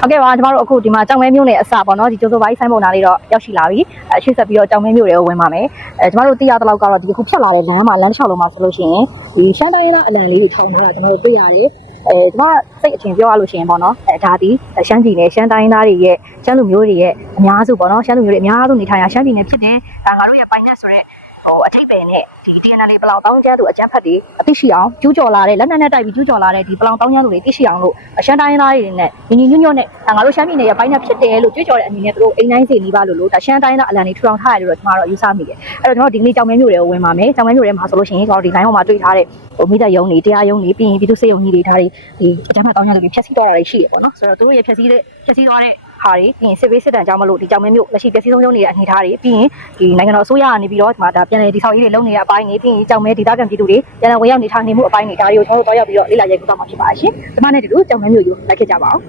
ဟုတ်ကဲ့ပါကျမတို့အခုဒီမှာကြောင်မဲမျိုးနဲ့အစပေါ့နော်ဒီကျိုးစိုးပိုင်းဆိုင်းပုံနာလေးတော့ရောက်ရှိလာပြီအဲရှေ့ဆက်ပြီးတော့ကြောင်မဲမျိုးတွေကိုဝင်ပါမယ်အဲကျမတို့သိရတဲ့လောက်ကတော့ဒီအခုဖြတ်လာတဲ့လမ်းမှာလမ်းတစ်လျှောက်လုံးမှာဆိုလို့ရှိရင်ဒီရှမ်းတိုင်းရင်းသားအလံလေးတွေထောင်ထားတာကျမတို့တွေ့ရတယ်အဲကျမစိတ်အချင်းပြောရလို့ရှိရင်ပေါ့နော်အဲဒါဒီရှမ်းပြည်နယ်ရှမ်းတိုင်းရင်းသားတွေရဲ့ရှမ်းလူမျိုးတွေရဲ့အများစုပေါ့နော်ရှမ်းလူမျိုးတွေအများစုနေထိုင်ရာရှမ်းပြည်နယ်ဖြစ်တယ်ဒါငါတို့ရဲ့ပိုင်တဲ့ဆိုတော့ ဟိုအထိပ်ပယ်နဲ့ဒီ TNL ဘလောင်တောင်းကျန်းသူအကျန်းဖတ်တွေအသိရှိအောင်ကျူးကျော်လာတဲ့လက်နက်နဲ့တိုက်ပြီးကျူးကျော်လာတဲ့ဒီဘလောင်တောင်းကျန်းသူတွေသိရှိအောင်လို့အရှမ်းတိုင်းရင်းသားတွေနဲ့ညီညီညွတ်ညွတ်နဲ့ဒါငါတို့ရှမ်းပြည်နယ်ရဲ့ပိုင်းနဲ့ဖြစ်တယ်လို့ကြွေးကြော်တဲ့အနေနဲ့သူတို့အိမ်တိုင်းစီနီးပါလို့လို့ဒါရှမ်းတိုင်းသားအလံတွေထူထောင်ထားရတယ်လို့ကျွန်တော်တို့ယူဆမိတယ်အဲ့တော့ကျွန်တော်ဒီကနေ့ကြောင်မဲမျိုးတွေကိုဝင်ပါမယ်ကြောင်မဲမျိုးတွေမှာဆိုလို့ရှိရင်ကျွန်တော်ဒီ line ဟောမှာတွေ့ထားတဲ့ဟိုမိသက်ယုံတွေတရားယုံတွေပြီးရင်ပြည်သူစေယုံကြီးတွေထားတွေဒီအကြမ်းဖက်တောင်းကျန်းသူတွေဖြည့်ဆည်းတော့တာတွေရှိတယ်ပေါ့နော်ဆိုတော့သူတို့ရဲ့ဖြည့်ဆည်းတဲ့ဖြည့်ဆည်းတော့တဲ့ ဟာတွေပြီးရင်စစ်ဘေးစစ်တမ်းကြောင့်မလို့ဒီကြောင်မဲမျိုးလက်ရှိပျက်စီးဆုံးရှုံးနေတဲ့အနေအထားတွေပြီးရင်ဒီနိုင်ငံတော်အစိုးရကနေပြီးတော့ဒီမှာဒါပြန်လည်ဒီဆောက်ရေးတွေလုပ်နေတဲ့အပိုင်းတွေပြီးရင်ကြောင်မဲဒေသခံပြည်သူတွေပြန်လည်ဝင်ရောက်နေထိုင်နေမှုအပိုင်းတွေဒါတွေကိုကျွန်တော်တို့တော့ရောက်ပြီးတော့လေ့လာရိုက်ကူးသွားမှာဖြစ်ပါရှင်ဒီမှာနဲ့ဒီလိုကြောင်မဲမျိုးယူလိုက်ခဲ့ကြပါအောင်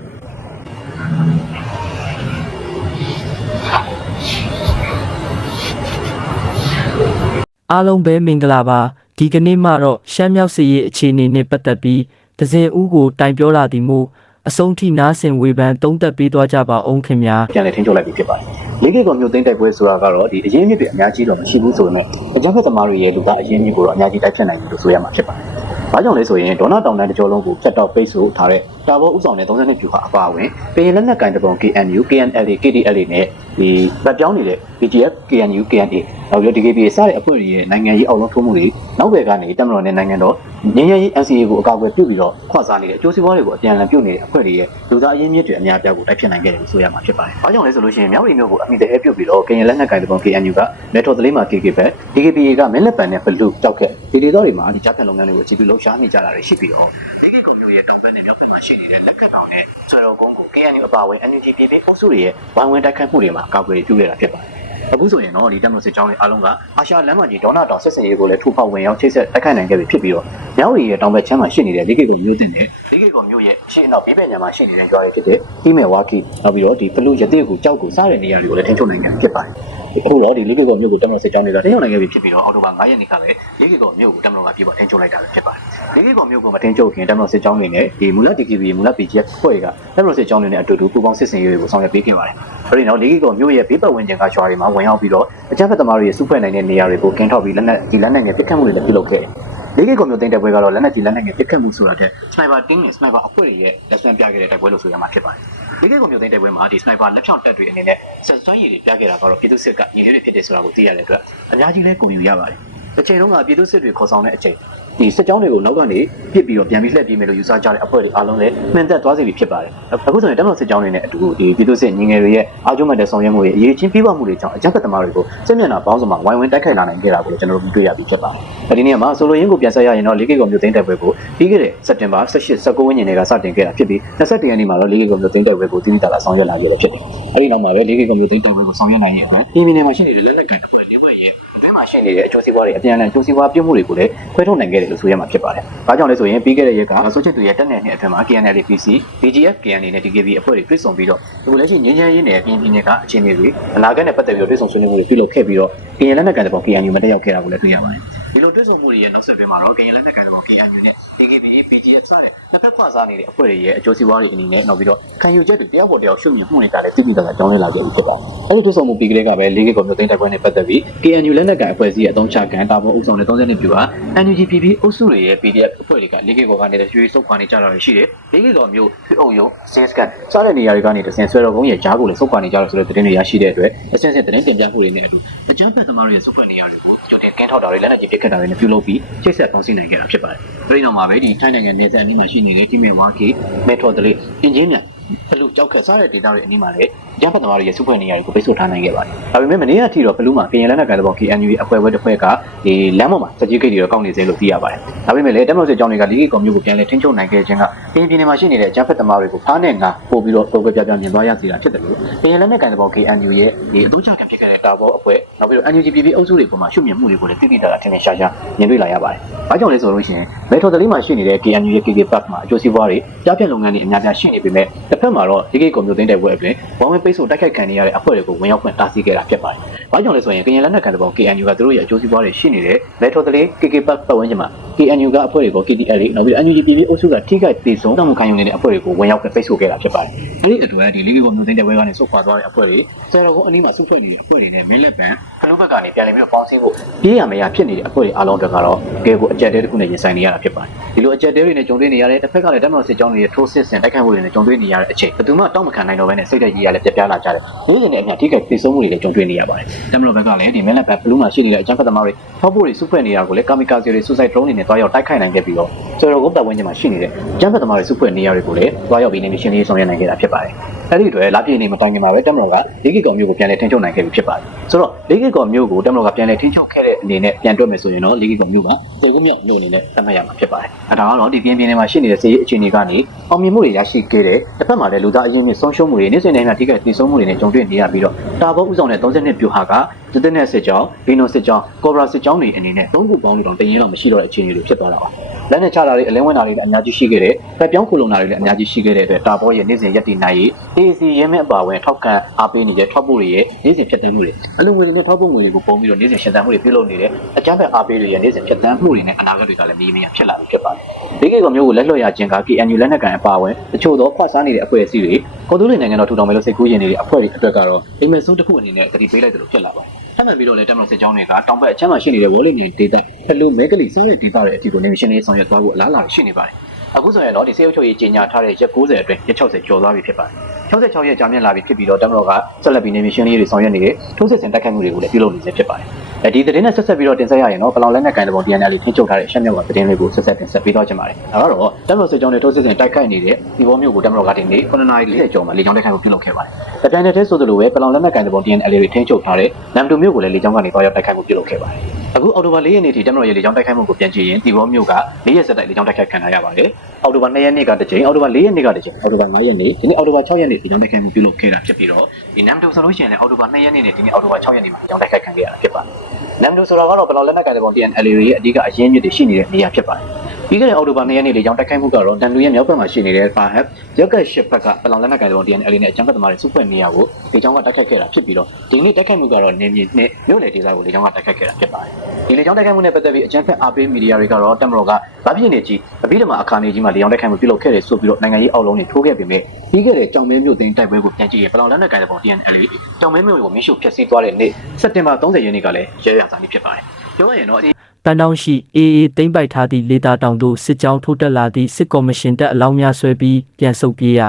အားလုံးပဲမင်္ဂလာပါဒီကနေ့မှတော့ရှမ်းမြောက်စီရဲ့အခြေအနေနဲ့ပတ်သက်ပြီးဒဇင်ဦးကိုတိုင်ပြောလာသည်မို့ အဆုံးထိနားဆင်ဝေဖန်သုံးသပ်ပေးသွားကြပါအောင်ခင်ဗျာပြန်လည်ထိန်းချုပ်လိုက်ပြီဖြစ်ပါတယ်။လေးကေကောင်မျိုးသိမ်းတိုက်ပွဲဆိုတာကတော့ဒီအရင်မြစ်တွေအများကြီးတော့မရှိဘူးဆိုပေမဲ့အကြမ်းဖက်သမားတွေရဲ့လူသားအရင်မြစ်ကိုတော့အများကြီးတိုက်ဖြတ်နိုင်ပြီလို့ဆိုရမှာဖြစ်ပါတယ်။ ဘာကြောင့်လဲဆိုရင်ဒေါနာတောင်တန်းတစ်ကြောလုံးကိုဖျက်တော့ပိတ်ဆို့ထားတဲ့တာဘောဥဆောင်တဲ့32ပြူဟာအပါအဝင်ပြည်လက်နက်ကင်တပုံ KNU, KNLA, KDLA နဲ့ဒီဗတ်ပြောင်းနေတဲ့ BGF, KNU, KNA နောက်ပြီးတော့ DKBA စတဲ့အဖွဲ့တွေရဲ့နိုင်ငံရေးအောက်လုံးထိုးမှုတွေနောက်ဘက်ကနေတက်မတော်နဲ့နိုင်ငံတော်ငင်းရဲရေး NCA ကိုအကာအကွယ်ပြုပြီးတော့ခွာစားနေတဲ့အကျိုးစီးပွားတွေကိုအပြန်အလှန်ပြုတ်နေတဲ့အဖွဲ့တွေရဲ့လူသားအရင်းမြစ်တွေအများအပြားကိုတိုက်ဖြတ်နိုင်ခဲ့တယ်လို့ဆိုရမှာဖြစ်ပါတယ်။ဘာကြောင့်လဲဆိုလို့ရှိရင်မြောက်ရီမျိုးကိုအမိတဲ့ပြုတ်ပြီးတော့ကရင်လက်နက်ကင်တပုံ KNU ကမဲထော်တလေးမှာ KK ဘက် DKBA ကမင်းလက်ပံနဲ့ဘလူးကြောက်ခဲ့ ဒီဒေသတွေမှာဒီကြားဖြတ်လုပ်ငန်းတွေကိုကြည့်ပြီးလှုပ်ရှားနေကြတာတွေရှိပြီးတော့ဒီကေကောင်မျိုးရဲ့တောင်ဘက်နဲ့မြောက်ဘက်မှာရှိနေတဲ့လက်ကက်တောင်နဲ့ဆွေတော်ကုန်းကို KNU အပါအဝင် NUG PP အုပ်စုတွေရဲ့ဝိုင်းဝန်းတိုက်ခတ်မှုတွေမှာအကာအကွယ်ပြုခဲ့တာဖြစ်ပါတယ်။အခုဆိုရင်တော့ဒီတက်မလို့စစ်ကြောင်းတွေအားလုံးကအာရှလမ်းမကြီးဒေါနာတောင်ဆက်စင်ရေးကိုလည်းထူဖောက်ဝင်ရောက်ချိတ်ဆက်တိုက်ခိုက်နိုင်ခဲ့ပြီဖြစ်ပြီးတော့မြောက်ရီရဲ့တောင်ဘက်ချမ်းမှာရှိနေတဲ့ဒီကေကောင်မျိုးတင်တဲ့ဒီကေကောင်မျိုးရဲ့ရှေ့နောက်ဘေးဘက်ညမှာရှိနေတဲ့ရွာတွေဖြစ်တဲ့ပြီးမဲ့ဝါကီနောက်ပြီးတော့ဒီဘလူးရတဲ့ကိုကြောက်ကိုစားတဲ့နေရာတွေကိုလည်းထိန်းချုပ်နိုင်ခဲ့ဖြစ်ပါတယ်။ အခုတော့ဒီလေးကေကောမြို့ကိုတက်မလို့စစ်ကြောင်းတွေကတင်းရောက်နိုင်ခဲ့ပြီဖြစ်ပြီးတော့အော်တိုဘာ9ရက်နေ့ကလည်းလေးကေကောမြို့ကိုတက်မလို့ကပြေပေါ်တင်းချုပ်လိုက်တာပဲဖြစ်ပါတယ်။လေးကေကောမြို့ကိုမတင်းချုပ်ခင်တက်မလို့စစ်ကြောင်းတွေနဲ့ဒီမူလ DKB မူလ PGF ဖွဲ့တွေကတက်မလို့စစ်ကြောင်းတွေနဲ့အတူတူပူးပေါင်းစစ်ဆင်ရေးတွေကိုဆောင်ရွက်ပေးခဲ့ပါတယ်။အဲဒီနောက်လေးကေကောမြို့ရဲ့ဘေးပတ်ဝန်းကျင်ကရွာတွေမှာဝင်ရောက်ပြီးတော့အကြမ်းဖက်သမားတွေရဲ့စုဖွဲ့နိုင်တဲ့နေရာတွေကိုကင်းထောက်ပြီးလက်နက်ဒီလက်နက်ငယ်ပစ်ခတ်မှုတွေလည်းပြုလုပ်ခဲ့တယ်။ လေးကေကောမြို့သိမ်းတဲ့ပွဲကတော့လက်နက်ကြီးလက်နက်ငယ်ပစ်ခတ်မှုဆိုတာတဲ့ sniper team နဲ့ sniper အဖွဲ့တွေရဲ့လက်ဆန်းပြခဲ့တဲ့တိုက်ပွဲလို့ဆိုရမှာဖြစ်ပါတယ်။လေးကေကောမြို့သိမ်းတဲ့ပွဲမှာဒီ sniper လက်ဖြောင့်တပ်တွေအနေနဲ့ဆက်စွမ်းရည်တွေပြခဲ့တာကတော့ပြည်သူစစ်ကညီလေးတွေဖြစ်တယ်ဆိုတာကိုသိရတဲ့အတွက်အများကြီးလဲကုန်ယူရပါတယ်။တစ်ချိန်လုံးကပြည်သူစစ်တွေခေါ်ဆောင်တဲ့အချိန် ဒီစစ်ကြောင်းတွေကိုနောက်ကနေပြစ်ပြီးတော့ပြန်ပြီးလှည့်ပြေးမယ်လို့ယူဆကြတဲ့အဖွဲ့တွေအားလုံးလည်းမှန်သက်သွားစီပြီဖြစ်ပါတယ်။အခုဆိုရင်တမန်တော်စစ်ကြောင်းတွေနဲ့အတူဒီပြည်သူစစ်ညီငယ်တွေရဲ့အာကျုံးမဲ့တဲ့ဆောင်ရွက်မှုတွေအရေးချင်းပြပမှုတွေကြောင့်အကြမ်းဖက်သမားတွေကိုစစ်မျက်နှာပေါင်းစုံမှာဝိုင်းဝန်းတိုက်ခိုက်လာနိုင်ခဲ့တာကိုလည်းကျွန်တော်တို့တွေ့ရပြီဖြစ်ပါတယ်။ဒီနေ့မှာဆိုလိုရင်းကိုပြန်ဆက်ရရင်တော့လေးကေကောမြို့သိမ်းတိုက်ပွဲကိုပြီးခဲ့တဲ့စက်တင်ဘာ18 19ဝန်းကျင်တွေကစတင်ခဲ့တာဖြစ်ပြီး21ရက်နေ့မှာတော့လေးကေကောမြို့သိမ်းတိုက်ပွဲကိုတိတိကျကျဆောင်ရွက်လာခဲ့တယ်ဖြစ်တယ်။အဲဒီနောက်မှာပဲလေးကေကောမြို့သိမ်းတိုက်ပွဲကိုဆောင်ရွက်နိုင်ရဲ့အတွက်ပြည်ပြည်နယ်မှာရှိနေတဲ့လက်လက်ကန်တစ်ပွဲလေးပွဲရဲ့အ တွင်းမှာရှိနေတဲ့အကျိုးစီးပွားတွေအပြန်အလှန်အကျိုးစီးပွားပြုမှုတွေကိုလည်းခွဲထုတ်နိုင်ခဲ့တယ်လို့ဆိုရမှာဖြစ်ပါတယ်။ဘာကြောင့်လဲဆိုရင်ပြီးခဲ့တဲ့ရက်ကဆိုချစ်သူရဲ့တက်နယ်နှစ်အတွင်းမှာ KNL PC, BGF, KNA နဲ့ DKB အဖွဲ့တွေတွေ့ဆုံပြီးတော့ဒီလက်ရှိငင်းချမ်းရေးနယ်ပြည်ပြည်နယ်ကအခြေအနေတွေအနာဂတ်နဲ့ပတ်သက်ပြီးတော့တွေ့ဆုံဆွေးနွေးမှုတွေပြုလုပ်ခဲ့ပြီးတော့ကရင်လက်နက်ကန်တဲ့ပေါ် KNU မတက်ရောက်ခဲ့တာကိုလည်းတွေ့ရပါတယ်။ ဒီလိုတွေ့ဆုံမှုတွေရဲ့နောက်ဆက်တွဲမှာတော့ကရင်လက်နက်ကန်တဲ့ပေါ် KNU နဲ့ DKB, BGF စတဲ့လက်ဖက်ခွာစားနေတဲ့အဖွဲ့တွေရဲ့အကျိုးစီးပွားတွေအနေနဲ့နောက်ပြီးတော့ခံယူချက်တွေတယောက်ပေါ်တယောက်ရှုမြင်မှုတွေကလည်းတိတိကျကျကြောင်းလဲလာခဲ့ပြီဖြစ်ပါတယ်။အဲဒီတွေ့ဆုံမှုပြီးကလေးကပဲလေးကေကောမျိုးသိန်းတိုက်ပွဲနဲ့ပတ်သက်ပြီး KNU လက်နက်ကန်အဖွဲ့အစည်းရဲ့အသုံးချကန်တာပေါ်ဥဆောင်တဲ့32ပြူဟာ NUGPP အုပ်စုတွေရဲ့ PDF အဖွဲ့တွေကလေးကေကောကနေရွှေစုပ်ခွာနေကြတာရှိတယ်။လေးကေကောမျိုးထွေအုပ်ယုံ sales ကန်စတဲ့နေရာတွေကနေတဆင်ဆွဲတော်ကုန်းရဲ့ကြားကိုလည်းစုပ်ခွာနေကြတယ်ဆိုတဲ့သတင်းတွေရရှိတဲ့အတွက်အစင်းစင်းသတင်းတင်ပြမှုတွေနဲ့အတူအကြမ်းဖက်သမားတွေရဲ့စုပ်ဖွဲ့နေရာတွေကိုကြိုတင်ကင်းထောက်တာတွေလက်နက်ကြီးပစ်ခတ်တာတွေနဲ့ပြုလုပ်ပြီးချိတ်ဆက်ပေါင်းစည်းနိုင်ခဲ့တာဖြစ်ပါတယ်။ဒီနောက်မှာပဲဒီထိုင်းနိုင်ငံနယ်စပ်အနီးမှာရှိနေတဲ့တိမေဝါကီမေထရိုဒလီအင်ဂျင်နီယာ ဘလူကြောက်ခက်စားတဲ့ဒေသတွေအနည်းမှာလည်းရဖတ်သမားတွေရဲ့စုဖွဲ့နေရာတွေကိုပိတ်ဆို့ထားနိုင်ခဲ့ပါတယ်။ဒါပေမဲ့မနေ့ကအထိတော့ဘလူးမှာကရင်လက်နက်ကန်တဲ့ဘော် KNU ရဲ့အဖွဲ့ဝဲတစ်ဖွဲ့ကဒီလမ်းပေါ်မှာစကြေးဂိတ်တွေတော့ကောက်နေစေလို့သိရပါတယ်။ဒါပေမဲ့လည်းတက်မလို့စစ်ကြောင်းတွေကလီဂီကွန်မျိုးကိုပြန်လည်ထိန်းချုပ်နိုင်ခဲ့ခြင်းကကရင်ပြည်နယ်မှာရှိနေတဲ့အကြမ်းဖက်သမားတွေကိုဖားနဲ့ငါပို့ပြီးတော့ပုံပြပြပြမြင်သွားရစေတာဖြစ်တယ်လို့ကရင်လက်နက်ကန်တဲ့ဘော် KNU ရဲ့ဒီအတူချခံဖြစ်ခဲ့တဲ့တာဘောအဖွဲ့နောက်ပြီးတော့ NUGPP အုပ်စုတွေပေါ်မှာရှုမြင်မှုတွေကိုလည်းတိတိကျကျထင်ထင်ရှားရှားမြင်တွေ့လာရပါတယ်။ဘာကြောင့်လဲဆိုလို့ရှိရင်မဲထော်တလေးမှာရှိနေတဲ့ KNU ရဲ့ KK Park မှာအကျိုးစီးပွားတွေကြားပြတ်လုပ်ငန်းတွေအများကြီးရှိနေပေမဲ့တစ်ဖဖက်မှာတော့ဒီကိကွန်မျိုးသိန်းတိုက်ပွဲအပြင်ဝမ်ဝင်းပိတ်ဆို့တိုက်ခိုက်ခံနေရတဲ့အဖွဲ့တွေကိုဝင်ရောက်ခွင့်တားဆီးခဲ့တာဖြစ်ပါတယ်။ဘာကြောင့်လဲဆိုရင်ကရင်လက်နက်ကန်တဲ့ပုံ KNU ကသူတို့ရဲ့အကျိုးစီးပွားတွေရှိနေတဲ့မဲထော်တလေး KK ပတ်ပတ်ဝန်းကျင်မှာ KNU ကအဖွဲ့တွေကို KTL နောက်ပြီး NUG ပြည်ပြည်အုပ်စုကထိခိုက်ဒေဆုံးတောင်းခံယူနေတဲ့အဖွဲ့တွေကိုဝင်ရောက်ခွင့်ပိတ်ဆို့ခဲ့တာဖြစ်ပါတယ်။အဲဒီအတွက်ဒီလိကိကွန်မျိုးသိန်းတိုက်ပွဲကနေဆုတ်ခွာသွားတဲ့အဖွဲ့တွေဆယ်တော်ကုန်းအနီးမှာစုဖွဲ့နေတဲ့အဖွဲ့တွေနဲ့မင်းလက်ပံခလုတ်ဘက်ကနေပြန်လည်ပြီးတော့ပေါင်းစည်းဖို့ပြေးရမရဖြစ်နေတဲ့အဖွဲ့တွေအားလုံးအတွက်ကတော့ကဲကိုအကြက်တဲတစ်ခုနဲ့ရင်ဆိုင်နေရတာဖြစ်ပါတယ်။ဒီလိုအကြက်တဲတွေနဲ့ကြုံတွေ့နေရတဲ့တစ်ဖက်ကလည်းတက်မတော်စစ်ကြောင်းတွေရဲ့ထိုးစစ်ဆင်တိုက်ခိုက်မှုတွေနဲ့ကြုံတွေ့နေရတဲ့အချိန်ဘယ်သူမှတောက်မခံနိုင်တော့ဘဲနဲ့စိတ်ဓာတ်ကြီးရလည်းပြပြလာကြတယ်။ဒီစဉ်နဲ့အမျှထိခိုက်ဒေဆုံးမှုတွေလည်းကြုံတွေ့နေရပါတယ်။တက်မတော်ဘက်ကလည်းဒီမင်းလက်ပံဘလူးမှာရှိနေတဲ့အကြမ်းဖက်သမားတွေထောက်ဖို့တွေစုဖွဲ့နေတာကိုလည်းကာမီကာဇီတွေ suicide drone တွေနဲ့တွားရောက်တိုက်ခိုက်နိုင်ခဲ့ပြီးတော့ဆယ်တော်ကုန်းပတ်ဝန်းကျင်မှာရှိနေတဲ့အကြမ်းဖက်သမားတွေစုဖွဲ့နေရတွေကိုလည်းတွားရောက်ပြီးနေမရှင်လေးဆောင်ရွက်နိုင်ခဲ့တာဖြစ်ပါတယ်။ အဲဒီအတွက်လာပြည့်နေမတိုင်ခင်မှာပဲတက်မတော်ကလေးကီကော်မျိုးကိုပြန်လည်ထိန်းချုပ်နိုင်ခဲ့ပြီဖြစ်ပါတယ်။ဆိုတော့လေးကီကော်မျိုးကိုတက်မတော်ကပြန်လည်ထိန်းချုပ်ခဲ့တဲ့အနေနဲ့ပြန်တွက်မယ်ဆိုရင်တော့လေးကီကော်မျိုးကစေကုမြောက်မျိုးအနေနဲ့သတ်မှတ်ရမှာဖြစ်ပါတယ်။အဲဒါကတော့ဒီပြင်းပြင်းတွေမှာရှိနေတဲ့စီးရေးအခြေအနေကနေအောင်မြင်မှုတွေရရှိခဲ့တဲ့တစ်ဖက်မှာလည်းလူသားအရင်းမြစ်ဆုံးရှုံးမှုတွေနေ့စဉ်နဲ့မျှထိခိုက်တည်ဆုံးမှုတွေနဲ့ကြုံတွေ့နေရပြီးတော့တာဘောဥဆောင်တဲ့32ပြူဟာကတသက်နဲ့စစ်ကြောင်းဘီနိုစစ်ကြောင်းကော်ဘရာစစ်ကြောင်းတွေအနေနဲ့သုံးခုပေါင်းလို့တော့တရင်တော့မရှိတော့တဲ့အခြေအနေတွေဖြစ်သွားတာပါ။ လက်နဲ့ချတာတွေအလင်းဝင်တာတွေလည်းအများကြီးရှိခဲ့တယ်။ဖက်ပြောင်းခုလုံတာတွေလည်းအများကြီးရှိခဲ့တဲ့အတွက်တာဘောရဲ့နေ့စဉ်ရက်တည်နိုင်ရေး AC ရင်းမဲ့အပါဝင်ထောက်ခံအားပေးနေတဲ့ထောက်ပို့တွေရဲ့နေ့စဉ်ဖြတ်တန်းမှုတွေအလုံငွေတွေနဲ့ထောက်ပို့ငွေတွေကိုပုံပြီးတော့နေ့စဉ်ရှင်းတန်းမှုတွေပြုလုပ်နေတယ်။အကြမ်းဖက်အားပေးတွေရဲ့နေ့စဉ်ဖြတ်တန်းမှုတွေနဲ့အနာဂတ်တွေကလည်းမြည်မြည်ဖြစ်လာပြီဖြစ်ပါတယ်။ဒီကိစ္စမျိုးကိုလက်လွတ်ရခြင်းက KNU လက်နက်ကန်အပါဝင်တချို့သောခွာစားနေတဲ့အဖွဲ့အစည်းတွေကိုတူးလီနိုင်ငံတော်ထူထောင်မယ်လို့စိတ်ကူးရင်နေတဲ့အဖွဲ့တွေအတွက်ကတော့အိမ်မက်ဆုံးတစ်ခုအနေနဲ့တတိပေးလိုက်တယ်လို့ဖြစ်လာပါတယ်။ထပ်မံပြီးတော့လည်းတက်မလို့စစ်ကြောင်းတွေကတောင်ဘက်အချမ်းမှာရှိနေတဲ့ဝေါ်လီနေဒေသဖလူမဲကလီဆိုရဒေသရဲ့အတီကိုနေမရှင်လေးဆောင်ရွက်သွားဖို့အလားအလာရှိနေပါတယ်။အခုဆိုရင်တော့ဒီစေအုပ်ချုပ်ရေးကြီးညာထားတဲ့ရက်90အတွင်းရက်60ကျော်သွားပြီဖြစ်ပါတယ်။ 66ရက်ကြာမြင့်လာပြီဖြစ်ပြီးတော့တမတော်ကဆက်လက်ပြီးနေမရှင်လေးတွေဆောင်ရွက်နေတဲ့ထိုးစစ်ဆင်တိုက်ခိုက်မှုတွေကိုလည်းပြုလုပ်နေစေဖြစ်ပါတယ်။အဲဒီသတင်းနဲ့ဆက်ဆက်ပြီးတော့တင်ဆက်ရရင်တော့ပလောင်လက်နဲ့ကန်တပုံ DNL လေးထင်းချုပ်ထားတဲ့ရှမ်းမြောက်ကသတင်းလေးကိုဆက်ဆက်တင်ဆက်ပေးသွားချင်ပါတယ်။ဒါကတော့တမတော်စစ်ကြောင်းတွေထိုးစစ်ဆင်တိုက်ခိုက်နေတဲ့ဒီဘောမျိုးကိုတမတော်ကတင်နေ9နာရီ40ကျော်မှာလေကြောင်းတိုက်ခိုက်မှုပြုလုပ်ခဲ့ပါတယ်။တပြိုင်နက်တည်းဆိုသလိုပဲပလောင်လက်နဲ့ကန်တပုံ DNL တွေထင်းချုပ်ထားတဲ့နမ်တူမျိုးကိုလည်းလေကြောင်းကနေပေါရောက်တိုက်ခိုက်မှုပြုလုပ်ခဲ့ပါတယ်။ အခုအော်တိုဘာ၄ရက်နေ့ထိတမတော်ရဲ့လေကြောင်းတိုက်ခိုက်မှုကိုပြန်ကြည့်ရင်ဒီဘောမျိုးက၄ရက်ဆက်တိုက်လေကြောင်းတိုက်ခိုက်ခံထားရပါတယ်။အော်တိုဘာ2ရက်နေ့ကတစ်ချိန်အော်တိုဘာ4ရက်နေ့ကတစ်ချိန်အော်တိုဘာ5ရက်နေ့ဒီနေ့အော်တိုဘာ6ရက်နေ့လေကြောင်းတိုက်ခိုက်မှုပြုလုပ်ခဲ့တာဖြစ်ပြီးတော့ဒီနမ်တူဆိုလို့ရှိရင်လည်းအော်တိုဘာ2ရက်နေ့နဲ့ဒီနေ့အော်တိုဘာ6ရက်နေ့မှာလေကြောင်းတိုက်ခိုက်ခံခဲ့ရတာဖြစ်ပါတယ်။နမ်တူဆိုတာကတော့ပလောင်လက်နက်ကိုင်တဲ့ပုံ TNL ရဲ့အဓိကအရင်းမြစ်တွေရှိနေတဲ့နေရာဖြစ်ပါတယ်။ ပြီးခဲ့တဲ့အော်တိုဘာ2ရက်နေ့လေကြောင်းတိုက်ခိုက်မှုကတော့နမ်တူရဲ့မြောက်ဘက်မှာရှိနေတဲ့ Fahab ရက်ကရှစ်ဘက်ကပလောင်လက်နက်ကိုင်တဲ့ပုံ TNL နဲ့အကြမ်းဖက်သမားတွေစုဖွဲ့နေရကိုလေကြောင်းကတိုက်ခိုက်ခဲ့တာဖြစ်ပြီးတော့ဒီနေ့တိုက်ခိုက်မှုကတော့နေမြေနဲ့မြို့နယ်ဒေသကိုလေကြောင်းကတိုက်ခိုက်ခဲ့တာဖြစ်ပါတယ်။ဒီလေကြောင်းတိုက်ခိုက်မှုနဲ့ပတ်သက်ပြီးအကြမ်းဖက်အားပေးမီဒီယာတွေကတော့တက်မတော်ကဗပြည့်နေကြီးအပြီးတမှာအခါနေကြီးမှာလေကြောင်းတိုက်ခိုက်မှုပြုလုပ်ခဲ့တယ်ဆိုပြီးတော့နိုင်ငံရေးအောက်လုံးတွေထိုးခဲ့ပေမဲ့ပြီးခဲ့တဲ့ကြောင်မဲမြို့သိန်းတိုက်ပွဲကိုပြန်ကြည့်ရင်ပလောင်လက်နက်ကိုင်တဲ့ပုံ TNL ကြောင်မဲမြို့ကိုမင်းရှုဖျက်ဆီးသွားတဲ့နေ့စက်တင်ဘာ30ရက်နေ့ကလည်းရဲရစာနေ့ဖြစ်ပါတယ်။ပြောရရင်တော့ ပန်းတောင်းရှိအေးအေးသိမ့်ပိုက်ထားသည့်လေတာတောင်သို့စစ်ကြောင်းထိုးတက်လာသည့်စစ်ကော်မရှင်တပ်အလောင်းများဆွဲပြီးပြန်ဆုတ်ပြေးရ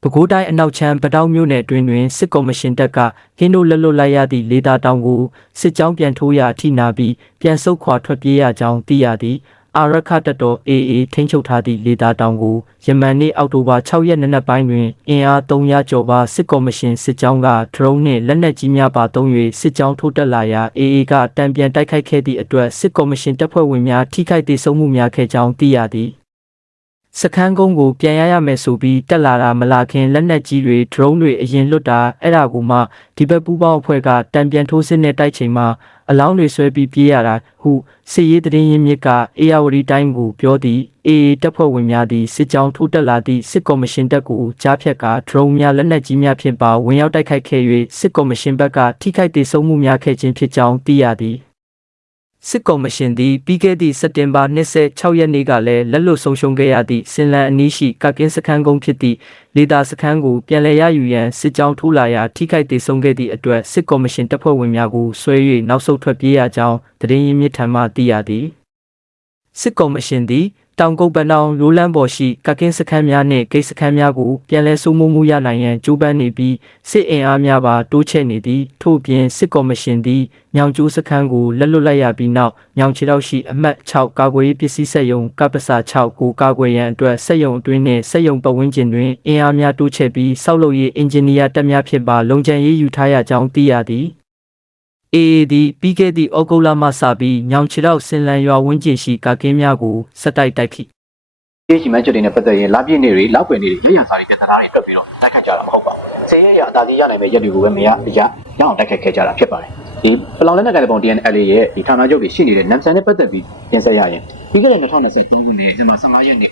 ပဲခူးတိုင်းအနောက်ချမ်းပတောင်းမြို့နယ်တွင်တွင်စစ်ကော်မရှင်တပ်ကဟင်းတို့လက်လွတ်လိုက်ရသည့်လေတာတောင်ကိုစစ်ကြောင်းပြန်ထိုးရအထိနာပြီးပြန်ဆုတ်ခွာထွက်ပြေးရကြောင်းသိရသည် အာရခတပ်တော် AA ထိန်းချုပ်ထားသည့်လေတာတောင်ကိုယမန်နေ့အောက်တိုဘာ6ရက်နေ့နက်ပိုင်းတွင်အင်အား300ကျော်ပါစစ်ကော်မရှင်စစ်ကြောင်းကဒရုန်းနှင့်လက်နက်ကြီးများပါသုံး၍စစ်ကြောင်းထိုးတက်လာရာ AA ကတံပြန်တိုက်ခိုက်ခဲ့သည့်အတွက်စစ်ကော်မရှင်တပ်ဖွဲ့ဝင်များထိခိုက်ဒေဆုံးမှုများခဲ့ကြောင်းသိရသည် စခန်းကုန်းကိုပြန်ရရမယ်ဆိုပြီးတက်လာတာမလာခင်လက်နက်ကြီးတွေဒရုန်းတွေအရင်လွတ်တာအဲ့ဒါကိုမှဒီဘက်ပူးပေါင်းအဖွဲ့ကတံပြန်ထိုးစစ်နဲ့တိုက်ချိန်မှာအလောင်းတွေဆွဲပြီးပြေးရတာဟုစစ်ရေးတရင်ရင်းမြစ်ကအေယာဝတီတိုင်းကိုပြောသည်အေအေတပ်ဖွဲ့ဝင်များသည်စစ်ကြောင်းထိုးတက်လာသည့်စစ်ကော်မရှင်တပ်ကိုကြားဖြတ်ကဒရုန်းများလက်နက်ကြီးများဖြင့်ပါဝင်ရောက်တိုက်ခိုက်ခဲ့၍စစ်ကော်မရှင်ဘက်ကထိခိုက်ဒေဆုံးမှုများခဲ့ခြင်းဖြစ်ကြောင်းသိရသည် စစ်ကော်မရှင်သည်ပြီးခဲ့သည့်စက်တင်ဘာ26ရက်နေ့ကလည်းလက်လွတ်ဆုံးရှုံးခဲ့ရသည့်စင်လန်အနီးရှိကကင်းစခန်းကုန်းဖြစ်သည့်လေတာစခန်းကိုပြန်လည်ရယူရန်စစ်ကြောင်းထိုးလာရာထိခိုက်ဒေဆုံးခဲ့သည့်အတွက်စစ်ကော်မရှင်တပ်ဖွဲ့ဝင်များကိုဆွဲ၍နောက်ဆုတ်ထွက်ပြေးရကြောင်းသတင်းရင်းမြစ်ထံမှသိရသည် စစ်ကော်မရှင်သည်တောင်ကုတ်ပနောင်ရိုးလန်းပေါ်ရှိကကင်းစခန်းများနှင့်ဂိတ်စခန်းများကိုပြန်လည်စိုးမိုးမှုရနိုင်ရန်ကြိုးပမ်းနေပြီးစစ်အင်အားများပါတိုးချဲ့နေသည်ထို့ပြင်စစ်ကော်မရှင်သည်ညောင်ကျိုးစခန်းကိုလက်လွတ်လိုက်ရပြီးနောက်ညောင်ချီတောက်ရှိအမှတ်6ကာကွယ်ရေးပစ္စည်းစက်ရုံကပ္ပစာ6ကိုကာကွယ်ရန်အတွက်စက်ရုံအတွင်းနှင့်စက်ရုံပတ်ဝန်းကျင်တွင်အင်အားများတိုးချဲ့ပြီးစောက်လုပ်ရေးအင်ဂျင်နီယာတပ်များဖြင့်ပါလုံခြံရေးယူထားရကြောင်းသိရသည် AAD ပြီးခဲ့သည့်ဩဂုတ်လမှစပြီးညောင်ချီတောက်စင်လန်ရွာဝန်းကျင်ရှိကာကင်းများကိုစက်တိုက်တိုက်ခိဒီရှိမှချက်တွေနဲ့ပတ်သက်ရင်လာပြည့်နေတွေလောက်ပင်နေတွေရရစာတွေပြဿနာတွေတွက်ပြီးတော့တိုက်ခတ်ကြတာမဟုတ်ပါဘူး။ဆေးရရအသာကြီးရနိုင်မဲ့ရက်တွေကိုပဲမရအရရအောင်တိုက်ခတ်ခဲ့ကြတာဖြစ်ပါတယ်။ဒီပလောင်လက်နက်ကတဲ့ပုံ DNL ရဲ့ဒီဌာနချုပ်တွေရှိနေတဲ့နမ်ဆန်နဲ့ပတ်သက်ပြီးပြင်ဆက်ရရင်ပြီးခဲ့တဲ့2023ခုနှစ်ဇန်နဝါရီ15ရက်နေ့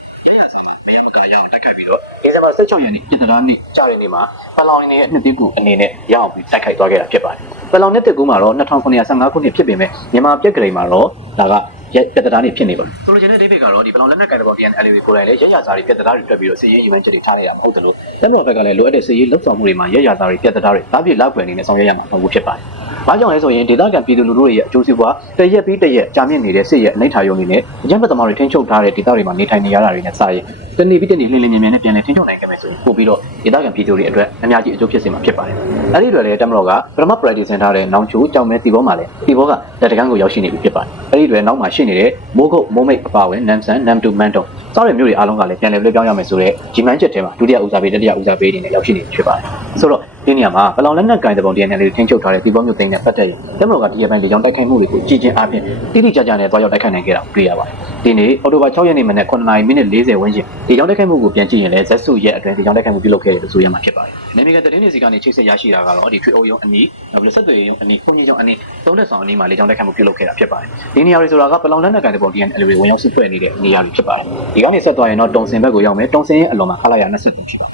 မရမကအရအောင်တိုက်ခိုက်ပြီးတော့ဒီဇင်ဘာ16ရက်နေ့ပြည်ထနာနေ့ကြာတဲ့နေ့မှာပလောင်နေရဲ့အနှစ်တည်းကူအနေနဲ့ရအောင်ပြီးတိုက်ခိုက်သွားခဲ့တာဖြစ်ပါတယ်။ ပလောင်နှစ်တကူမှာတော့2915ခုနှစ်ဖြစ်ပေမဲ့မြန်မာပြက်ကလေးမှာတော့ဒါကရက်ပြက်တသားနေဖြစ်နေပါဘူး။ဆိုလိုချင်တဲ့ David ကတော့ဒီပလောင်လက်နက်ကိုင်တဲ့ပေါ် DNLV ကိုယ်တိုင်လည်းရရစာတွေပြက်တသားတွေတွက်ပြီးတော့စီရင်ယူမှန်းချက်တွေထားနေတာမဟုတ်တယ်လို့တက်မတော်ဘက်ကလည်းလိုအပ်တဲ့စီရင်လှုပ်ဆောင်မှုတွေမှာရရစာတွေပြက်တသားတွေတားပြစ်လောက်ွယ်အနေနဲ့ဆောင်ရွက်ရမှာမဟုတ်ဘူးဖြစ်ပါတယ်။ ဘာကြောင့်လဲဆိုရင်ဒေသခံပြည်သူလူထုတွေရဲ့အကျိုးစီးပွားတရက်ပြီးတရက်ကြာမြင့်နေတဲ့စစ်ရဲ့အနိဋ္ဌာယုံနေနဲ့အကြမ်းဖက်သမားတွေထိန်းချုပ်ထားတဲ့ဒေသတွေမှာနေထိုင်နေရတာတွေနဲ့စာရင်တနေ့ပြီးတနေ့လှည့်လည်မြင်မြင်နဲ့ပြန်လည်ထိန်းချုပ်နိုင်ခဲ့မယ်ဆိုရင်ပို့ပြီးတော့ဒေသခံပြည်သူတွေအတွက်အများကြီးအကျိုးဖြစ်စေမှာဖြစ်ပါတယ်။အဲဒီအတွက်လည်းတက်မတော်ကပထမ priority စင်ထားတဲ့နောင်ချိုကြောင်မဲတီဘောမှာလည်းတီဘောကလက်တကန်းကိုရောက်ရှိနေပြီဖြစ်ပါတယ်။အဲဒီအတွက်နောက်မှာရှိနေတဲ့မိုးကုတ်မိုးမိတ်အပါဝင်နမ်ဆန်နမ်တူမန်တုံစတဲ့မျိုးတွေအားလုံးကလည်းပြန်လည်လွှဲပြောင်းရမယ်ဆိုတော့ဂျီမန်ချက်ထဲမှာဒုတိယဦးစားပေးတတိယဦးစားပေးအနေနဲ့ရောက်ရှိနေပြီဖြစ်ပါတယ်။ဆိုတော့ ဒီနေရာမှာပလောင်လက်နက်ကင်တဲ့ပုံ DNA လေးထိန်းချုပ်ထားတဲ့တီဘောမျိုးသိန်းနဲ့ပတ်သက်ရင်တက်မတော်ကဒီရက်ပိုင်းလေကြောင်းတိုက်ခိုက်မှုတွေကိုကြည်ကျင်အားဖြင့်တိတိကျကျနဲ့တွားရောက်တိုက်ခိုက်နိုင်ခဲ့တာကိုတွေ့ရပါတယ်။ဒီနေ့အော်တိုဘာ6ရက်နေ့မနက်9:40မိနစ်40ဝန်းကျင်ဒီကြောင်းတိုက်ခိုက်မှုကိုပြန်ကြည့်ရင်လည်းဇက်စုရဲ့အတွင်းဒီကြောင်းတိုက်ခိုက်မှုပြုလုပ်ခဲ့တယ်လို့ဆိုရမှာဖြစ်ပါတယ်။နေမီကသတင်းတွေစီကနေချိတ်ဆက်ရရှိတာကတော့ဒီထွေအုပ်ရုံးအနီးနောက်ပြီးဆက်သွယ်ရေးရုံးအနီးခုံကြီးရုံးအနီးသုံးလက်ဆောင်အနီးမှာလေကြောင်းတိုက်ခိုက်မှုပြုလုပ်ခဲ့တာဖြစ်ပါတယ်။ဒီနေရာတွေဆိုတာကပလောင်လက်နက်ကင်တဲ့ပုံ DNA တွေဝင်ရောက်စုဖွဲ့နေတဲ့နေရာတွေဖြစ်ပါတယ်။ဒီကနေဆက်သွားရင်တော့တုံစင်ဘက်ကိုရောက်မယ်။တုံစင်ရဲ့အလွန်မှာခလာရ23ဖြစ်ပါတယ်။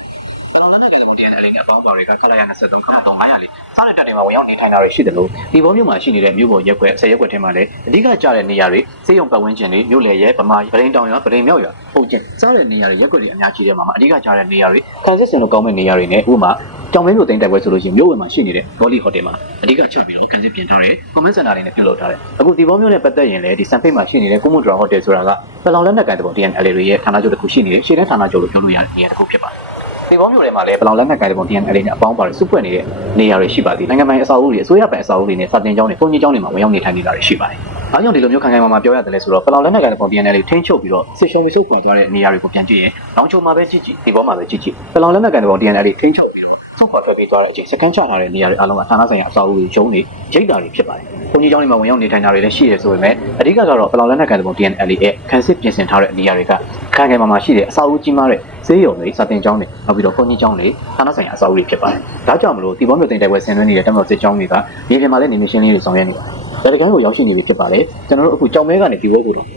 တွေကခလာရ23ခလာ300လေးစားတဲ့တက်တွေမှာဝင်ရောက်နေထိုင်တာတွေရှိတယ်လို့ဒီဘောမျိုးမှာရှိနေတဲ့မြို့ပေါ်ရက်ွက်ဆယ်ရက်ွက်ထဲမှာလည်းအဓိကကျတဲ့နေရာတွေစေယုံပတ်ဝန်းကျင်တွေမြို့လေရဲဗမာပရင်းတောင်ရွာပရင်းမြောက်ရွာဟုတ်ကျင်စားတဲ့နေရာတွေရက်ွက်တွေအများကြီးထဲမှာအဓိကကျတဲ့နေရာတွေခံစစ်စင်လို့ကောင်းမဲ့နေရာတွေနဲ့ဥပမာကြောင်မဲမြို့တိန်တိုက်ပွဲဆိုလို့ရှိရင်မြို့ဝင်မှာရှိနေတဲ့ဂေါ်လီဟိုတယ်မှာအဓိကချုပ်ပြီးတော့ခံစစ်ပြင်ထားတယ်ကွန်မန့်စင်တာတွေနဲ့ပြုလုပ်ထားတယ်အခုဒီဘောမျိုးနဲ့ပတ်သက်ရင်လည်းဒီစံဖိတ်မှာရှိနေတဲ့ကုမှုဒရာဟိုတယ်ဆိုတာကပလောင်လက်နက်ကန်တဲ့ပုံ DNL တွေရဲ့ဌာနချုပ်တစ်ခုရှိနေတယ်ရှေ့တန်းဌာနချုပ်လို့ပြောလို့ရတဲ့နေရာတစ်ခုဖြစ်ပါတယ် ဒီဘောမျိုးတွေမှာလည်းပလောင်လက်နက်ကိုင်တဲ့ပုံ DNL နဲ့အပေါင်းပါတွေစုဖွဲ့နေတဲ့နေရာတွေရှိပါသေးတယ်နိုင်ငံပိုင်အဆောက်အဦတွေအစိုးရပိုင်အဆောက်အဦတွေနဲ့စာတင်ကျောင်းတွေပုံကြီးကျောင်းတွေမှာဝင်ရောက်နေထိုင်နေတာတွေရှိပါတယ်။အားကြောင့်ဒီလိုမျိုးခိုင်ခိုင်မာမာပြောရတယ်လဲဆိုတော့ပလောင်လက်နက်ကိုင်တဲ့ပုံ DNL တွေထိန်းချုပ်ပြီးတော့စစ်ရှုံးမစုခွင့်သွားတဲ့နေရာတွေကိုပြန်ကြည့်ရင်နောင်ချုံမှာပဲကြည့်ကြည့်ဒီဘောမှာပဲကြည့်ကြည့်ပလောင်လက်နက်ကိုင်တဲ့ပုံ DNL တွေထိန်းချုပ်ပြီးတော့ ဆောက်ခွာထွက်ပြေးသွားတဲ့အချိန်စကန်ချထားတဲ့နေရာတွေအားလုံးကဌာနဆိုင်ရာအဆောက်အဦတွေကျုံးတွေရိတ်တာတွေဖြစ်ပါတယ်။ပုံကြီးကျောင်းတွေမှာဝင်ရောက်နေထိုင်တာတွေလည်းရှိရဆိုပေမဲ့အဓိကကတော့ပလောင်လက်နက်ကိုင်တဲ့ပုံ DNL ရဲ့ခန်းစစ်ပြင်ဆင်ထားတဲ့နေရာတွေကခိုင်ခိုင်မာမာရှိတဲ့အဆောက်အဦကြီးမားတဲ့ဈေးရုံတွေစာတင်ကျောင်းတွေနောက်ပြီးတော့ခွန်ကြီးကျောင်းတွေဌာနဆိုင်ရာအဆောက်အဦတွေဖြစ်ပါတယ်။ဒါကြောင့်မလို့ဒီဘောမျိုးတင်တိုက်ပွဲဆင်နွှဲနေတဲ့တမတော်စစ်ကျောင်းတွေကမြေပြင်မှာလည်းနေမရှင်းလေးတွေဆောင်ရွက်နေပါတယ်။ဒါတကယ်ကိုရောက်ရှိနေပြီဖြစ်ပါတယ်။ကျွန်တော်တို့အခုကြောင်မဲကနေဒီဘောကိုတော့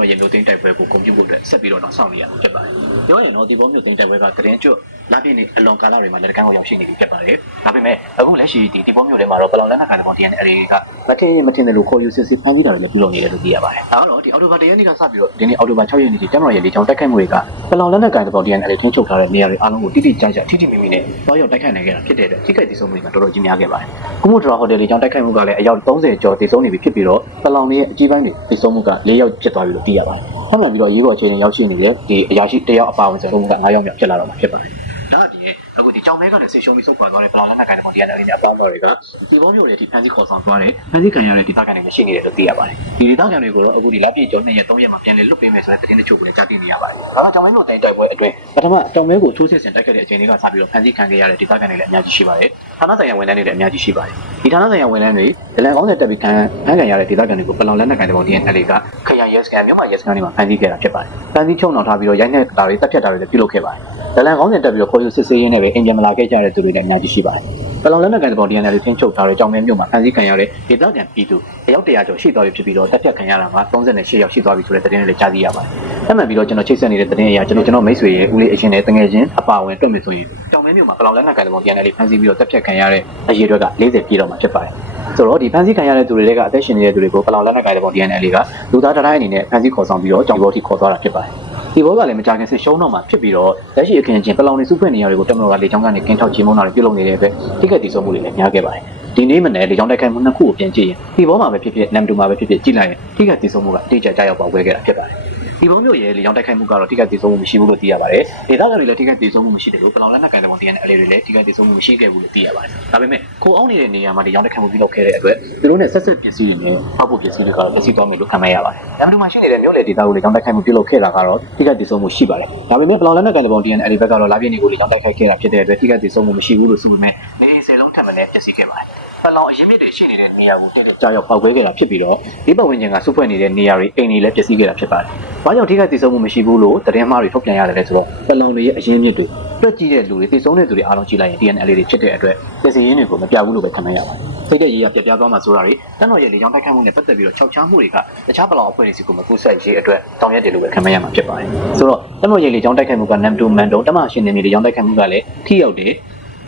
တမတော်ရေမျိုးတင်တိုက်ပွဲကိုကွန်ပျူတာအတွက်ဆက်ပြီးတော့တော့ဆောင်နေရမှာဖြစ်ပါတယ်။ပြောရင်တော့ဒီဘောမျိုးတင်တိုက်ပွဲကတရင်ကျွတ်လာပြည့်နေအလွန်ကာလတွေမှာလည်းတကယ်ကိုရောက်ရှိနေပြီဖြစ်ပါတယ်။ဒါပေမဲ့အခုလက်ရှိဒီဒီဘောမျိုးတွေမှာတော့ပလောင်လက်နက်ကိုင်တဲ့ပုံ DNA တွေကမထင်မထင်တယ်လို့ခေါ်ယူစစ်စစ်ဖမ်းပြီးတာတွေလည်းပြုလုပ်နေတယ်လို့သိရပါတယ်။ဒါကတော့ဒီအော်တိုဘာ၁ရက်နေ့ကစပြီးတော့ဒီနေ့အော်တိုဘာ6ရက်နေ့ဒီတမတော်ရေဒီကြောင်တိုက်ခိုက်မှုတွေကပလောင်လက်နက်ကိုင်တဲ့ပုံ DNA ထင်းချုပ်ထားတဲ့နေရာတွေအားလုံးကိုတိတိကျကျထိထိမိမိနဲ့တော့ရောက်တိုက်ခိုက်နိုင်ခဲ့တာဖြစ်တဲ့အတွက်ထိခိုက်ဒေဆုံးမှုတွေမှာတော်တော်ကြီးများခဲ့ပါတယ်။ကုမှုဒရာဟိုတယ်ဒီကြောင်တိုက်ခိုက်မှုကလည်းအယောက်30ကျော်ဒေဆုံးနေပြီဖြစ်ပြီးတော့ပလောင်ရဲ့အကြီးပိုင်းတွေဒေဆုံးမှုက၄ယောက်ဖြစ်သွားပြီလို့သိရပါတယ်။ဆက်လက်ပြီးတော့ရေးပေါ်အခြေအနေရောက်ရှိနေတဲ့ဒီအရာရှိတယောက်အပါအဝင်ဆိုတော့9ယောက်မြောက်ဖြစ်လာတော့မှာဖြစ်ပါတယ်။ဒါအပြင် အခုဒီကြောင်မဲကလည်းဆေးရှုံးပြီးဆုတ်ခွာသွားတဲ့ပလောင်လက်နက်ကိုင်တဲ့ပုံ DNA နဲ့အပေါင်းပါတွေကဒီဘောမျိုးတွေအထိဖမ်းဆီးခေါ်ဆောင်သွားတယ်။ဖမ်းဆီးခံရတဲ့ဒေသခံတွေလည်းရှိနေတယ်လို့သိရပါတယ်။ဒီဒေသခံတွေကိုတော့အခုဒီလပြည့်ကျော်2ရက်3ရက်မှာပြန်လည်လွတ်ပေးမယ်ဆိုတဲ့သတင်းတချို့ကိုလည်းကြားသိနေရပါတယ်။ဒါကကြောင်မဲမျိုးတိုင်တိုက်ပွဲအတွင်းပထမကြောင်မဲကိုထိုးစစ်ဆင်တိုက်ခဲ့တဲ့အချိန်လေးကစပြီးတော့ဖမ်းဆီးခံခဲ့ရတဲ့ဒေသခံတွေလည်းအများကြီးရှိပါတယ်။ဌာနဆိုင်ရာဝန်ထမ်းတွေလည်းအများကြီးရှိပါတယ်။ဒီဌာနဆိုင်ရာဝန်ထမ်းတွေဒလန်ကောင်းတဲ့တက်ပြီးခံဖမ်းခံရတဲ့ဒေသခံတွေကိုပလောင်လက်နက်ကိုင်တဲ့ပုံ DNA ကခရိုင်ရဲစကန်မြို့မှာရဲစကန်တွေမှာဖမ်းဆီးခဲ့တာဖြစ်ပါတယ်။ဖမ်းဆီးချုံနှောင်ထားပြီးတော့ရိုက်နှက်တာတွေတပ်ဖြတ်တာတွေလည်းပြုလုပ်ခဲ့ပါတယ်။ ဒလန်ကောင်းတဲ့တက်ပြီးတော့ခေါ်ယူစစ်ဆေးရင်းနဲ့ပဲအင်ဂျင်မလာခဲ့ကြတဲ့သူတွေလည်းအများကြီးရှိပါတယ်။ပလောင်လက်နက်ကိုင်တဲ့ပုံ DNA တွေထင်းချုပ်ထားတဲ့ကြောင်မဲမြို့မှာဖမ်းဆီးခံရတဲ့ဒေသခံပြည်သူအယောက်100ကျော်ရှိသွားပြီဖြစ်ပြီးတော့တပ်ဖြတ်ခံရတာက38ယောက်ရှိသွားပြီဆိုတဲ့သတင်းတွေလည်းကြားသိရပါတယ်။အဲ့မှန်ပြီးတော့ကျွန်တော်ချိတ်ဆက်နေတဲ့သတင်းအရကျွန်တော်ကျွန်တော်မိတ်ဆွေရဲ့ဦးလေးအရှင်နဲ့တငယ်ချင်းအပါအဝင်တွေ့မယ်ဆိုရင်ကြောင်မဲမြို့မှာပလောင်လက်နက်ကိုင်တဲ့ပုံ DNA တွေဖမ်းဆီးပြီးတော့တပ်ဖြတ်ခံရတဲ့အရေးအတွက်က40ပြည့်တော့မှာဖြစ်ပါတယ်။ဆိုတော့ဒီဖမ်းဆီးခံရတဲ့သူတွေကအသက်ရှင်နေတဲ့သူတွေကိုပလောင်လက်နက်ကိုင်တဲ့ပုံ DNA ကလူသားတိုင်းအနေနဲ့ဖမ်းဆီးခေါ်ဆောင်ပြီးတော့ကြောင်ဘောထိခေါ်သွားတာဖြစ်ပါတယ်။ ဒီဘောကလည်းမကြခင်စစ်ရှုံးတော့မှာဖြစ်ပြီးတော့လက်ရှိအခင်းချင်းပလောင်နေစုဖွဲ့နေရတွေကိုတမတော်ကလေချောင်းကနေကင်းထောက်ချေမှုန်းတာတွေပြုလုပ်နေတဲ့အတွက်တိကျတည်ဆုံမှုတွေလည်းများခဲ့ပါတယ်။ဒီနေ့မနေ့လေချောင်းတိုက်ခိုက်မှုနှစ်ခုကိုပြန်ကြည့်ရင်ဒီဘောမှာပဲဖြစ်ဖြစ်နမ်တူမှာပဲဖြစ်ဖြစ်ကြည့်လိုက်ရင်တိကျတည်ဆုံမှုကတိကျကြရောက်ပေါက်ဝဲခဲ့တာဖြစ်ပါတယ်။ ဒီဘုံမျိုးရဲ့လေကြောင်းတိုက်ခိုက်မှုကတော့ထိခိုက်ဒေဆုံးမှုမရှိဘူးလို့သိရပါတယ်။ဒေသခံတွေလည်းထိခိုက်ဒေဆုံးမှုမရှိတယ်လို့ပလောင်လက်နက်ကိုင်တဲ့ပုံ DNA တွေလည်းထိခိုက်ဒေဆုံးမှုမရှိခဲ့ဘူးလို့သိရပါတယ်။ဒါပေမဲ့ကိုအောင်နေတဲ့နေရာမှာလေကြောင်းတိုက်ခိုက်မှုပြုလုပ်ခဲ့တဲ့အတွက်သူတို့နဲ့ဆက်ဆက်ပစ္စည်းတွေနဲ့ပေါက်ဖို့ပစ္စည်းတွေကတော့ပစ္စည်းသွားမယ်လို့ခံရရပါတယ်။ဒါမှမဟုတ်မှရှိနေတဲ့မြို့လေဒေသကိုလေကြောင်းတိုက်ခိုက်မှုပြုလုပ်ခဲ့တာကတော့ထိခိုက်ဒေဆုံးမှုရှိပါတယ်။ဒါပေမဲ့ပလောင်လက်နက်ကိုင်တဲ့ပုံ DNA ဘက်ကတော့လာပြည့်နေကိုလေကြောင်းတိုက်ခိုက်ခဲ့တာဖြစ်တဲ့အတွက်ထိခိုက်ဒေဆုံးမှုမရှိဘူးလို့ဆိုပေမဲ့နေအိမ်ဆယ်လုံးထပ်မံနဲ့ပျက်စီးခဲ့ပါတယ်။ ပလောင်အရင်မြစ်တွေရှိနေတဲ့နေရာကိုတင်းတဲ့ကြောက်ရောက်ပေါက်ကွဲခဲ့တာဖြစ်ပြီးတော့ဒီပတ်ဝန်းကျင်ကစုဖွဲ့နေတဲ့နေရာတွေအိမ်တွေလည်းပျက်စီးခဲ့တာဖြစ်ပါတယ်။ဘာကြောင့်ထိခိုက်ဒေဆုံးမှုမရှိဘူးလို့သတင်းမှားတွေထုတ်ပြန်ရတယ်လဲဆိုတော့ပလောင်တွေရဲ့အရင်မြစ်တွေတွက်ကြည့်တဲ့လူတွေသိဆုံးတဲ့သူတွေအားလုံးကြည့်လိုက်ရင် DNL တွေဖြစ်တဲ့အတွက်ပျက်စီးရင်းတွေကိုမပြဘူးလို့ပဲခန့်မှန်းရပါတယ်စိတ်တဲ့ရေးရပြပြသွားမှာဆိုတာတွေတန်တော်ရဲ့လေကြောင်းတိုက်ခိုက်မှုနဲ့ပတ်သက်ပြီးတော့ခြောက်ချားမှုတွေကတခြားဘလောက်အဖွဲ့အစည်းကမကူးဆက်ရေးအတွက်တောင်းရက်တယ်လို့ပဲခံမရမှာဖြစ်ပါတယ်ဆိုတော့တန်တော်ရဲ့လေကြောင်းတိုက်ခိုက်မှုကနမ်တူမန်တုံတမရှင်နေမြေလေကြောင်းတိုက်ခိုက်မှုကလည်းထိရောက်တယ်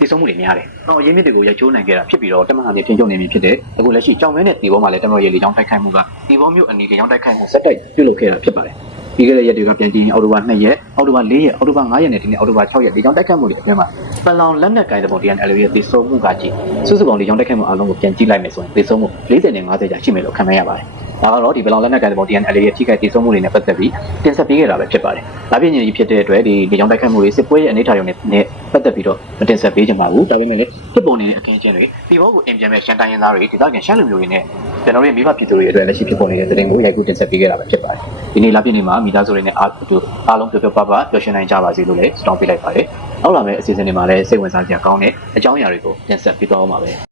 ဒီဆုံးမှုတွေများတယ်။အော်ရင်းမြစ်တွေကိုရိုက်ချိုးနိုင်ခဲ့တာဖြစ်ပြီးတော့တမန်ဟာမြေပြင်ကျုံနေပြီဖြစ်တဲ့အခုလက်ရှိကြောင်မဲနဲ့တီဘောမှာလည်းတမန်ရဲ့လေကြောင်းတိုက်ခိုက်မှုကတီဘောမြို့အနီးလေကြောင်းတိုက်ခိုက်မှုစက်တိုက်ပြုလုပ်ခဲ့တာဖြစ်ပါတယ်။ပြီးခဲ့တဲ့ရက်တွေကပြန်ကြည့်ရင်အော်တိုဘာ2ရက်အော်တိုဘာ4ရက်အော်တိုဘာ5ရက်နဲ့ဒီနေ့အော်တိုဘာ6ရက်လေကြောင်းတိုက်ခိုက်မှုတွေအတွင်းမှာပလောင်လက်နက်ကိုင်တဲ့ပုံ DNL ရဲ့ဒီဆုံးမှုကကြည့်စုစုပေါင်းလေကြောင်းတိုက်ခိုက်မှုအလုံးကိုပြန်ကြည့်လိုက်မယ်ဆိုရင်ဒီဆုံးမှု40နဲ့50ကြာရှိမယ်လို့ခံမှန်းရပါတယ်။ ဒါကတော့ဒီပလောင်လက်နက်ကိုင်တဲ့ပုံ DNL ရဲ့ထိခိုက်ဒီဆုံးမှုတွေနဲ့ပတ်သက်ပြီးတင်ဆက်ပေးခဲ့တာပဲဖြစ်ပါတယ်။ဒါပြင်ကြီးဖြစ်တဲ့အတွက်ဒီလေကြောင်းတိုက်ခိုက်မှုတွေစစ်ပွဲရဲ့အနေအထားတွေနဲ့ပတ်သက်ပြီးတော့မတင်ဆက်ပေးကြပါဘူး။ဒါပေမဲ့လည်းဖြစ်ပေါ်နေတဲ့အခင်းအကျင်းတွေဒီဘောကိုအင်ပြန်မဲ့ရှမ်းတိုင်းရင်းသားတွေဒေသခံရှမ်းလူမျိုးတွေနဲ့ကျွန်တော်တို့ရဲ့မိဘပြည်သူတွေအတွက်လက်ရှိဖြစ်ပေါ်နေတဲ့သတင်းကိုရိုက်ကူးတင်ဆက်ပေးခဲ့တာပဲဖြစ်ပါတယ်။ဒီနေ့လာပြည့်နေ့မှာမိသားစုတွေနဲ့အားတူအားလုံးပြပြပပပျော်ရွှင်နိုင်ကြပါစေလို့လည်းဆုတောင်းပေးလိုက်ပါတယ်။နောက်လာမယ့်အစီအစဉ်တွေမှာလည်းစိတ်ဝင်စားစရာကောင်းတဲ့အကြောင်းအရာတွေကိုတင်ဆက်ပေးသွားအောင်ပါပဲ။